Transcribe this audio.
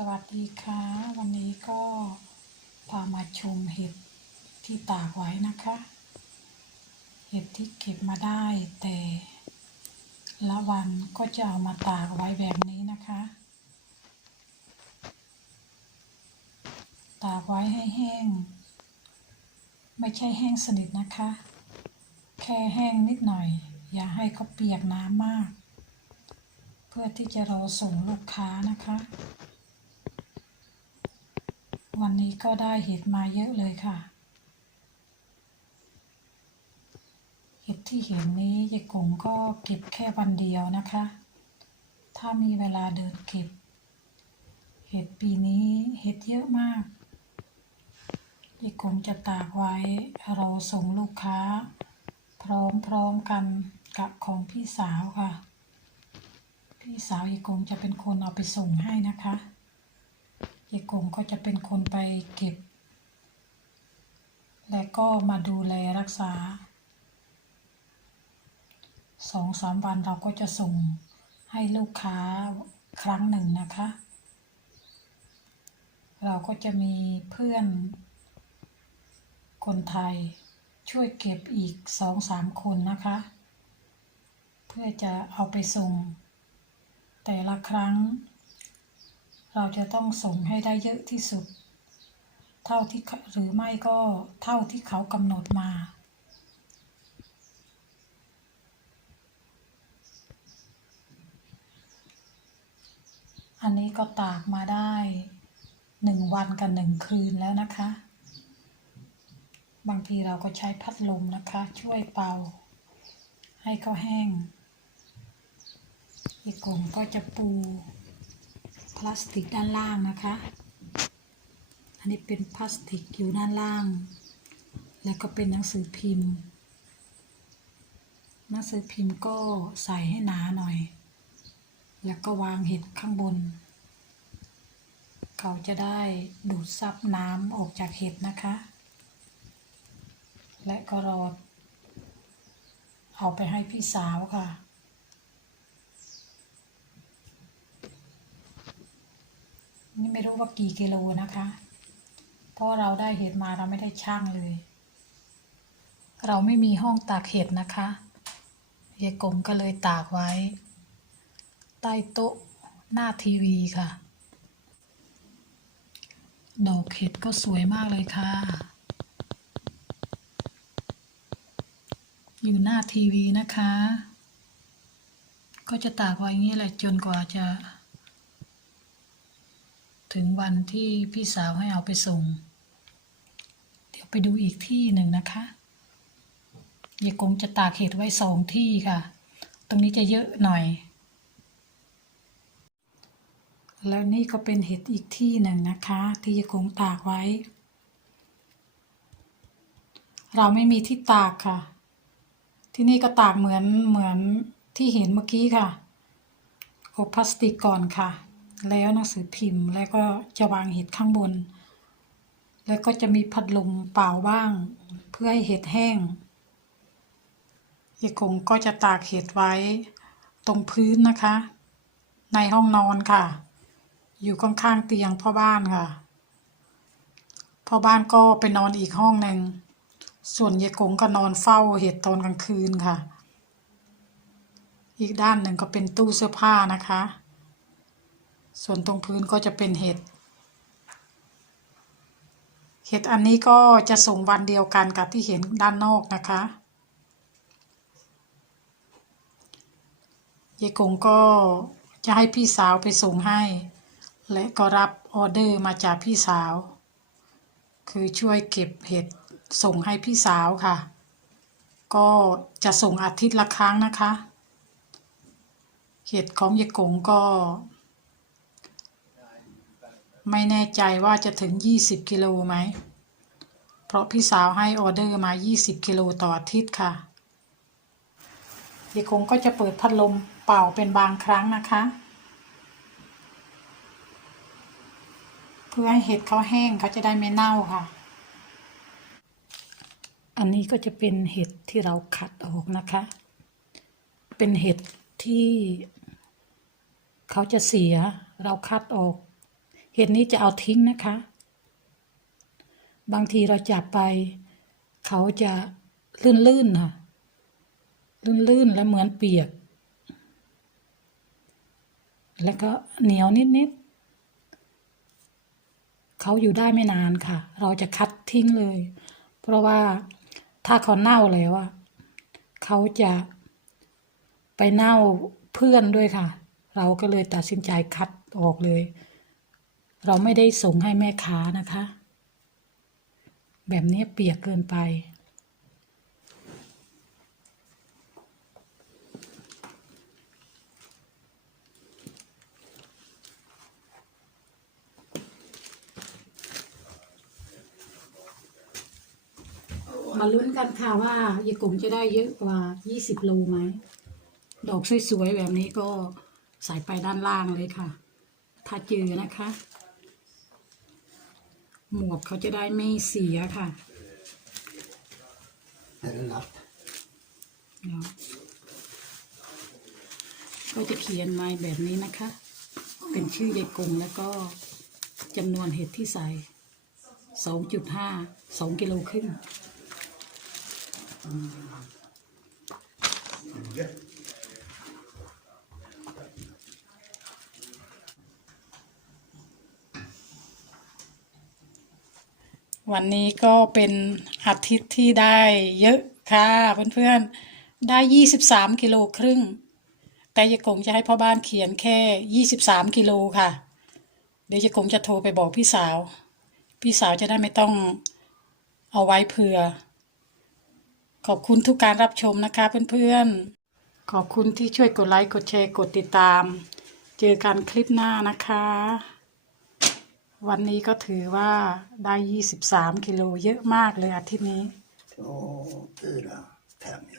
สวัสดีค่ะ วันนี้ก็พามาชมเห็ดที่ตากไว้นะคะ เห็ดที่เก็บมาได้แต่ละวันก็จะเอามาตากไว้แบบนี้นะคะ ตากไว้ให้แห้ง ไม่ใช่แห้งสนิทนะคะ แค่แห้งนิดหน่อย อย่าให้เขาเปียกน้ำมาก เพื่อที่จะรอส่งลูกค้านะคะ วันนี้ก็ได้เห็ดมาเยอะเลยค่ะ เห็ดที่เห็นนี้ยายกงก็เก็บแค่วันเดียวนะคะ ถ้ามีเวลาเดินเก็บ เห็ดปีนี้เห็ดเยอะมากยายกงจะตากไว้เราส่งลูกค้า พร้อมๆกันกับของพี่สาวค่ะ พี่สาวยายกงจะเป็นคนเอาไปส่งให้นะคะ ยายกงก็จะเป็นคนไปเก็บ และก็มาดูแลรักษาสองสามวันเราก็จะส่งให้ลูกค้าครั้งหนึ่งนะคะ เราก็จะมีเพื่อนคนไทยช่วยเก็บอีกสองสามคนนะคะ เพื่อจะเอาไปส่ง แต่ละครั้ง เราจะต้องส่งให้ได้เยอะที่สุด เท่าที่หรือไม่ก็เท่าที่เขากำหนดมา อันนี้ก็ตากมาได้หนึ่งวันกับหนึ่งคืนแล้วนะคะ บางทีเราก็ใช้พัดลมนะคะ ช่วยเป่า ให้เขาแห้ง อีกกลุ่มก็จะปู พลาสติกด้านล่างนะคะ อันนี้เป็นพลาสติกอยู่ด้านล่าง แล้วก็เป็นหนังสือพิมพ์ หนังสือพิมพ์ก็ใส่ให้หนาหน่อย แล้วก็วางเห็ดข้างบน เขาจะได้ดูดซับน้ำออกจากเห็ดนะคะ และก็รอเอาไปให้พี่สาวค่ะ นี่ไม่รู้ว่ากี่กิโลนะคะ เพราะเราได้เห็ดมาเราไม่ได้ช่างเลย เราไม่มีห้องตากเห็ดนะคะยายกลมก็เลยตากไว้ ใต้โต๊ะหน้าทีวีค่ะ ดอกเห็ดก็สวยมากเลยค่ะ อยู่หน้าทีวีนะคะ ก็จะตากไว้อย่างนี้แหละจนกว่าจะ ถึงวันที่พี่สาวให้เอาไปส่ง เดี๋ยวไปดูอีกที่หนึ่งนะคะยายกงจะตากเห็ดไว้สองที่ค่ะ ตรงนี้จะเยอะหน่อย แล้วนี่ก็เป็นเห็ดอีกที่หนึ่งนะคะ ที่ยายกงตากไว้ เราไม่มีที่ตากค่ะ ที่นี่ก็ตากเหมือนเหมือนที่เห็นเมื่อกี้ค่ะอบพลาสติกก่อนค่ะ แล้วหนังสือพิมพ์ แล้วก็จะวางเห็ดข้างบน แล้วก็จะมีพัดลมเป่าบ้าง เพื่อให้เห็ดแห้งยายคงก็จะตากเห็ดไว้ ตรงพื้นนะคะ ในห้องนอนค่ะ อยู่ข้างๆเตียงพ่อบ้านค่ะพ่อบ้านก็ไปนอนอีกห้องหนึ่งส่วนยายกงก็นอนเฝ้าเห็ดตอนกลางคืนค่ะ อีกด้านหนึ่งก็เป็นตู้เสื้อผ้านะคะ ส่วนตรงพื้นก็จะเป็นเห็ด เห็ดอันนี้ก็จะส่งวันเดียวกันกับที่เห็นด้านนอกนะคะยายกงก็จะให้พี่สาวไปส่งให้ และก็รับออเดอร์มาจากพี่สาว คือช่วยเก็บเห็ดส่งให้พี่สาวค่ะ ก็จะส่งอาทิตย์ละครั้งนะคะ เห็ดของยายกงก็ ไม่แน่ใจว่าจะถึง 20 กิโลไหม เพราะพี่สาวให้ออเดอร์มา 20 กิโลต่ออาทิตย์ค่ะยายคงก็จะเปิดพัดลมเป่าเป็นบางครั้งนะคะ เพื่อให้เห็ดเขาแห้งเขาจะได้ไม่เน่าค่ะ อันนี้ก็จะเป็นเห็ดที่เราขัดออกนะคะ เป็นเห็ดที่เขาจะเสียเราคัดออก เห็ดนี้จะเอาทิ้งนะคะ บางทีเราจับไป เขาจะลื่นๆค่ะ ลื่นๆ แล้วเหมือนเปียก แล้วก็เหนียวนิดๆ เขาอยู่ได้ไม่นานค่ะ เราจะคัดทิ้งเลย เพราะว่าถ้าเขาเน่าแล้วอะเขาจะไปเน่าเพื่อนด้วยค่ะ เราก็เลยตัดสินใจคัดออกเลย เราไม่ได้ส่งให้แม่ค้านะคะ แบบนี้เปียกเกินไป มาลุ้นกันค่ะว่ายายกลุ่มจะได้เยอะกว่า 20 โลไหม ดอกสวยๆ แบบนี้ก็ใส่ไปด้านล่างเลยค่ะ ถ้าเจอนะคะ หมวกเขาจะได้ไม่เสียค่ะ Är det lapp? เนาะก็จะเขียนมาแบบนี้นะคะ เป็นชื่อยายกงแล้วก็จำนวนเห็ดที่ใส่2.5 2กิโลครึ่ง วันนี้ก็เป็นอาทิตย์ที่ได้เยอะค่ะเพื่อนๆ ได้ยี่สิบสามกิโลครึ่ง แต่ยายกงจะให้พ่อบ้านเขียนแค่ยี่สิบสามกิโลค่ะ เดี๋ยวยายกงจะโทรไปบอกพี่สาว พี่สาวจะได้ไม่ต้องเอาไว้เผื่อ ขอบคุณทุกการรับชมนะคะเพื่อนๆ ขอบคุณที่ช่วยกดไลค์ กดแชร์ กดติดตาม เจอกันคลิปหน้านะคะ วันนี้ก็ถือว่าได้ยี่สิบสามกิโลเยอะมากเลยอาทิตย์นี้ Så det er det ferdig